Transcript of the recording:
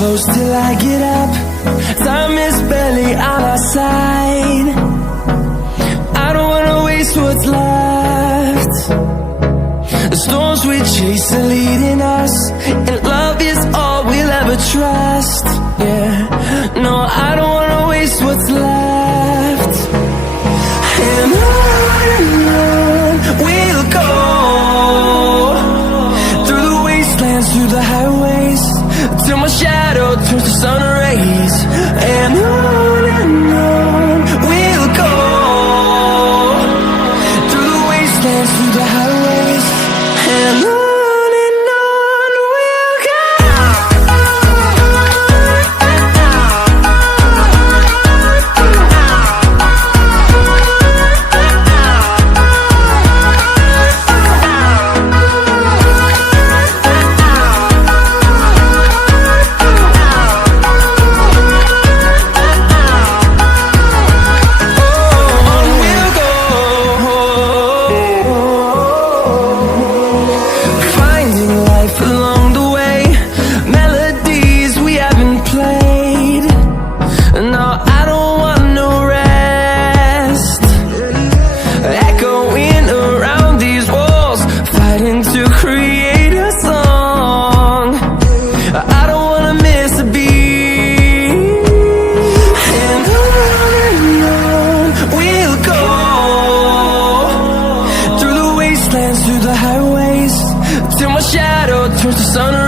close till I get up. Time is barely on our side. I don't wanna waste what's left. The storms we chase are leading us, and love is all we'll ever trust. Yeah, no, I don't wanna waste what's left. And on we'll go, through the wastelands, through the highways, till my shadow turns to sun rays. And on we'll go, through the wastelands, through the highways, and on we'll go. sun